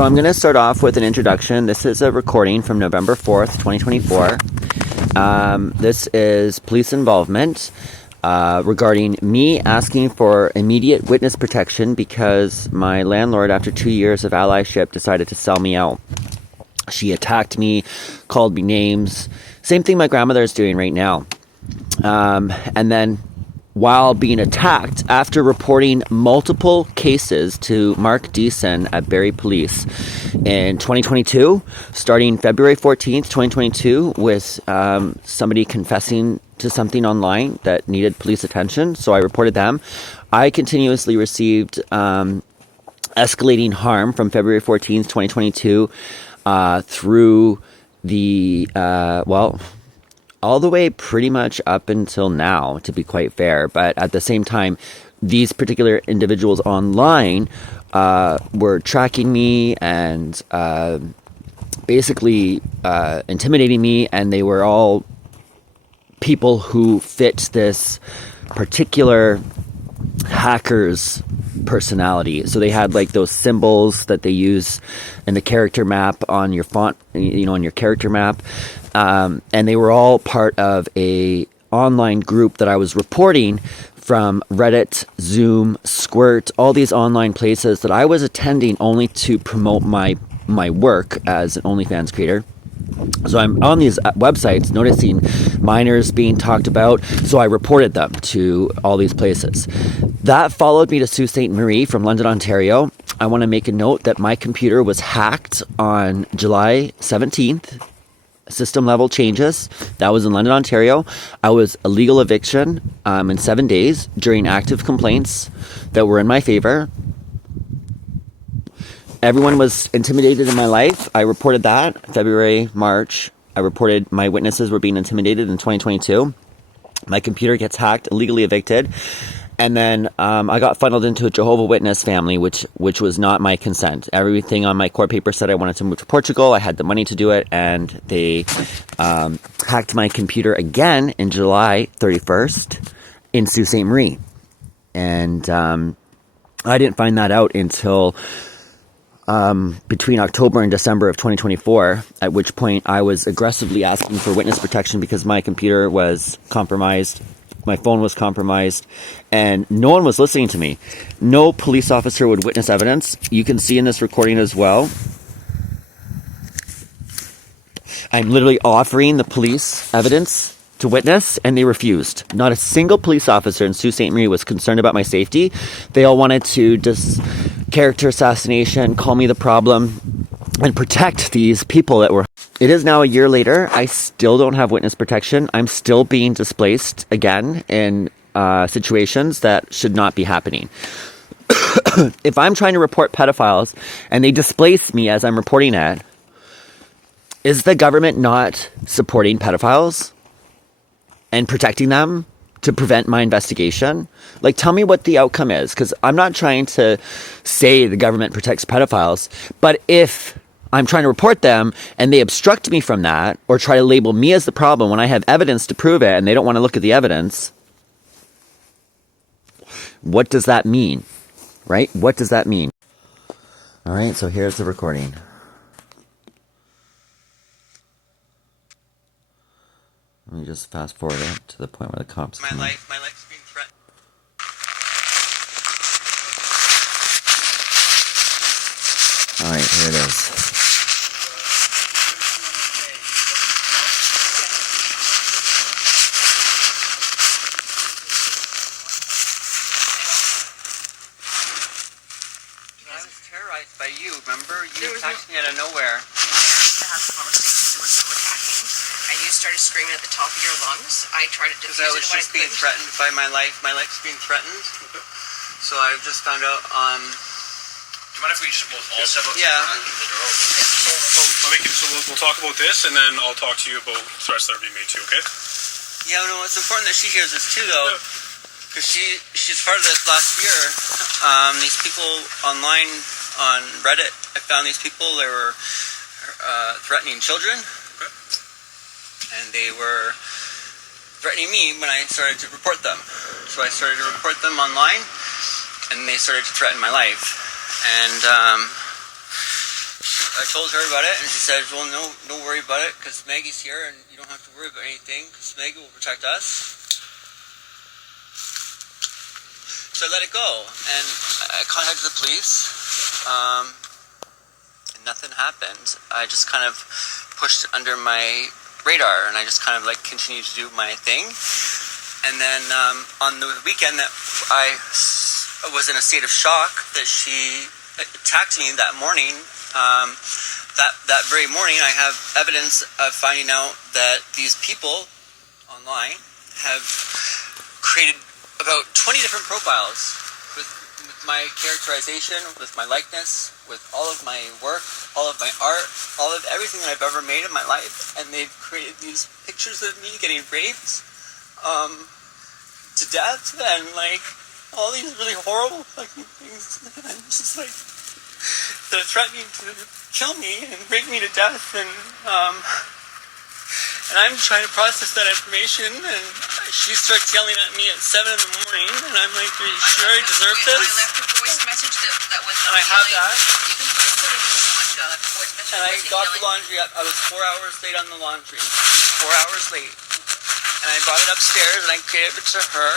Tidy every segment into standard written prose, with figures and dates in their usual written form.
So I'm going to start off with an introduction. This is a recording from November 4th, 2024. This is police involvement regarding me asking for immediate witness protection because my landlord, after 2 years of allyship, decided to sell me out. She attacked me, called me names. Same thing my grandmother is doing right now. And then while being attacked, after reporting multiple cases to Mark Deason at Barrie Police in 2022, starting February 14th, 2022, with somebody confessing to something online that needed police attention. So I reported them. I continuously received escalating harm from February 14th, 2022 through the, all the way pretty much up until now, to be quite fair. But at the same time, these particular individuals online were tracking me and basically intimidating me, and they were all people who fit this particular hacker's personality. So they had like those symbols that they use in the character map on your font, on your character map. And they were all part of a online group that I was reporting from Reddit, Zoom, Squirt, all these online places that I was attending only to promote my work as an OnlyFans creator. So I'm on these websites noticing minors being talked about, so I reported them to all these places. That followed me to Sault Ste. Marie from London, Ontario. I want to make a note that my computer was hacked on July 17th. System level changes. That was in London, Ontario. I was a legal eviction in 7 days during active complaints that were in my favor. Everyone was intimidated in my life. I reported that February, March. I reported my witnesses were being intimidated in 2022. My computer gets hacked, illegally evicted. And then I got funneled into a Jehovah's Witness family, which was not my consent. Everything on my court paper said I wanted to move to Portugal. I had the money to do it. And they hacked my computer again in July 31st in Sault Ste. Marie. And I didn't find that out until between October and December of 2024, at which point I was aggressively asking for witness protection because my computer was compromised. My phone was compromised, and no one was listening to me. No police officer would witness evidence. You can see in this recording as well. I'm literally offering the police evidence to witness, and they refused. Not a single police officer in Sault Ste. Marie was concerned about my safety. They all wanted to just character assassination, call me the problem, and protect these people that were... It is now a year later. I still don't have witness protection. I'm still being displaced again in situations that should not be happening. If I'm trying to report pedophiles and they displace me as I'm reporting it, is the government not supporting pedophiles and protecting them to prevent my investigation? Like, tell me what the outcome is, because I'm not trying to say the government protects pedophiles, but if I'm trying to report them and they obstruct me from that or try to label me as the problem when I have evidence to prove it and they don't want to look at the evidence, what does that mean? Right? What does that mean? All right, so here's the recording. Let me just fast forward it to the point where the cops come in. My life's being threatened. All right, here it is. I was terrorized by you, remember? You attacked me out of nowhere. To have a conversation, there was no attacking, and you started screaming at the top of your lungs. I tried to defuse it. Because I was just being threatened by my life. My life's being threatened. So I just found out on... Do you mind if we just all step up? Yeah. So we'll talk about this, and then I'll talk to you about threats that are being made too, okay? Yeah, no, it's important that she hears this too, though. Because she's part of this last year. These people online on Reddit, I found these people, they were threatening children. Okay. And they were threatening me when I started to report them. So I started to report them online, and they started to threaten my life. And I told her about it, and she said, well, no, don't worry about it, because Maggie's here, and you don't have to worry about anything, because Maggie will protect us. So I let it go, and I contacted the police, and nothing happened. I just kind of pushed it under my radar, and I just kind of like continued to do my thing. And then on the weekend that I was in a state of shock that she attacked me that morning, that very morning I have evidence of finding out that these people online have created about 20 different profiles with my characterization, with my likeness, with all of my work, all of my art, all of everything that I've ever made in my life, and they've created these pictures of me getting raped to death, and like all these really horrible fucking things. And I'm just like, they're threatening to kill me and rape me to death, and I'm trying to process that information, and she starts yelling at me at 7 in the morning, and I'm like, are you sure I deserve this? I left a voice message that was And I have that. You can put it if you want to. I left a voice message. And I got the laundry up. I was 4 hours late on the laundry. 4 hours late. And I brought it upstairs, and I gave it to her,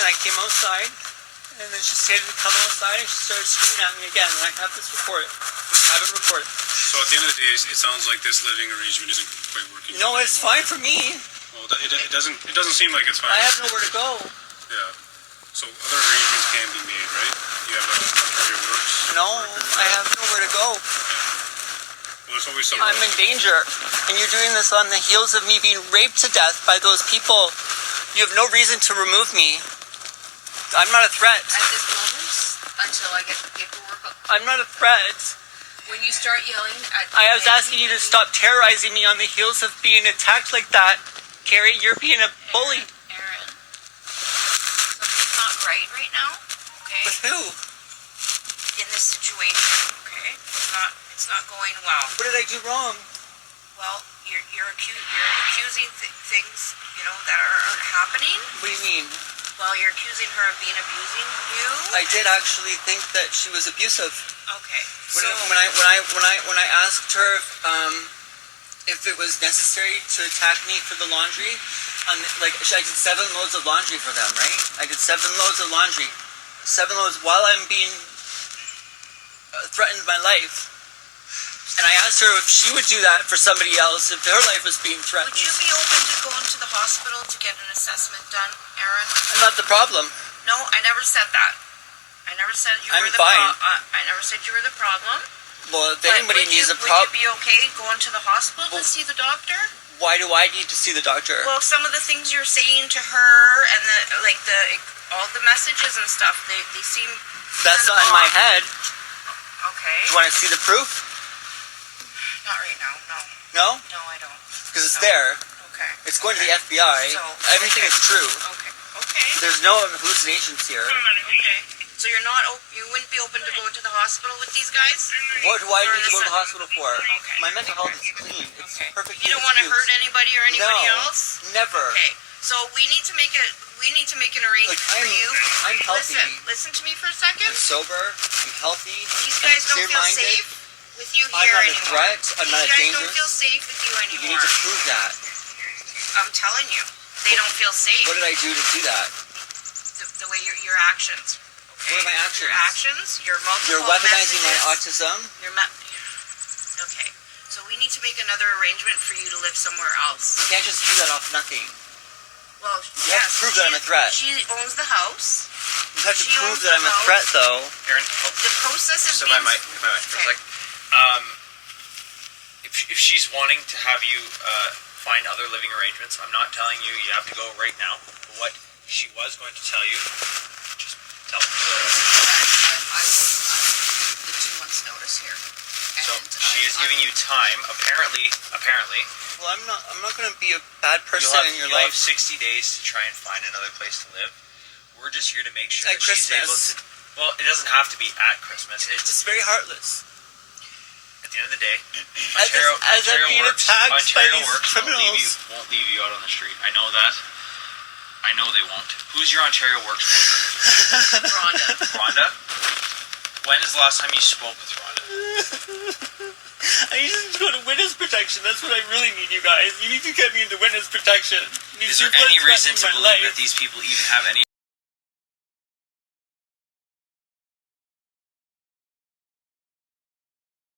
and I came outside, and then she stated to come outside, and she started screaming at me again, and I have this recorded. I have it recorded. So at the end of the day, it sounds like this living arrangement isn't quite working. No, it's fine for me. Well, it doesn't seem like it's fine. I have nowhere to go. Yeah. So other arrangements can be made, right? You have a Ontario Works. No, I have nowhere to go. Well, there's always somewhere I'm in else. danger, and you're doing this on the heels of me being raped to death by those people. You have no reason to remove me. I'm not a threat. At this moment, until I get the paperwork. I'm not a threat. When you start yelling at I was asking you to stop terrorizing me on the heels of being attacked like that. Carrie, you're being a bully. Aaron, something's not right now. Okay. With who? In this situation. Okay. It's not going well. What did I do wrong? Well, you're accusing things that aren't happening. What do you mean? Well, you're accusing her of being abusing you. I did actually think that she was abusive. Okay. When I asked her if it was necessary to attack me for the laundry, I did 7 loads of laundry for them, right? I did 7 loads of laundry, 7 loads while I'm being threatened my life. And I asked her if she would do that for somebody else if her life was being threatened. Would you be open to going to the hospital to get an assessment done, Aaron? I'm not the problem. No, I never said that. I never said you I'm were the fine. I never said you were the problem. Well, if But anybody needs a would problem, you be okay going to the hospital to see the doctor? why do I need to see the doctor? Well, some of the things you're saying to her and all the messages and stuff, they seem. That's kind not of in my off. head. Okay. Do you want to see the proof? Not right now. No. No? No, I don't. Because it's No. there. Okay. It's going to Okay. the FBI. So, Everything okay. is true. Okay. Okay. There's no hallucinations here. Okay. So you're not. You wouldn't be open to going to the hospital with these guys? What do I Or need to go to the is it- hospital for? Okay. My mental health is clean. It's Okay. perfectly You don't want to hurt excused. anybody or anybody No, else? never. Okay. So we need to make an arrangement Like, for you. I'm healthy. Listen to me for a second. I'm sober. I'm healthy. These I'm guys don't feel clear-minded. safe with you I'm here not a anymore. threat. I'm not a These guys danger. don't feel safe with you You anymore. need to prove that. I'm telling you, they don't feel safe. What did I do to do that? The way your actions. Okay? What are my actions? Your actions. Your multiple You're weaponizing my messages. autism. Okay. So we need to make another arrangement for you to live somewhere else. You can't just do that off nothing. Well, You have to prove that I'm a threat. She owns the house. You have to She prove owns that I'm the a house. threat, though. Aaron, The process is so being... my mic for a Okay. sec. If she's wanting to have you find other living arrangements, I'm not telling you have to go right now. But what she was going to tell you, just tell her. I was the 2 months notice here. So And she is giving you time. Apparently, Well, I'm not going to be a bad person in your you'll life. have 60 days to try and find another place to live. We're just here to make sure At that she's able Christmas. to. Well, it doesn't have to be at Christmas. It's It's very heartless. at the end of the day. As I'm being attacked by Ontario these Works criminals. won't leave you out on the street. I know that. I know they won't. Who's your Ontario Works worker? Rhonda. Rhonda? When is the last time you spoke with Rhonda? I need to go to witness protection. That's what I really need, you guys. You need to get me into witness protection. Is there any reason to believe that these people even have any